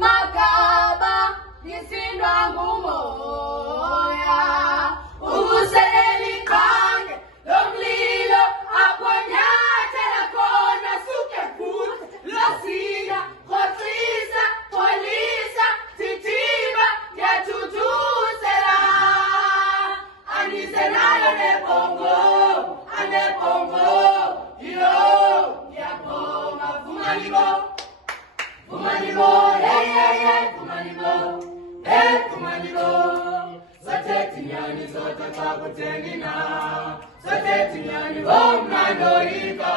makaba nisindwa ngumoya ubuseleli kanye lomlilo akonyathela khona suke futhi losina khotsisa polisa tithiba yathuthusela anisenalo nebongo anebongo yo ngiyabonga Vumalibo Vumalibo Satetinyani zota kakutengina Satetinyani omnandoika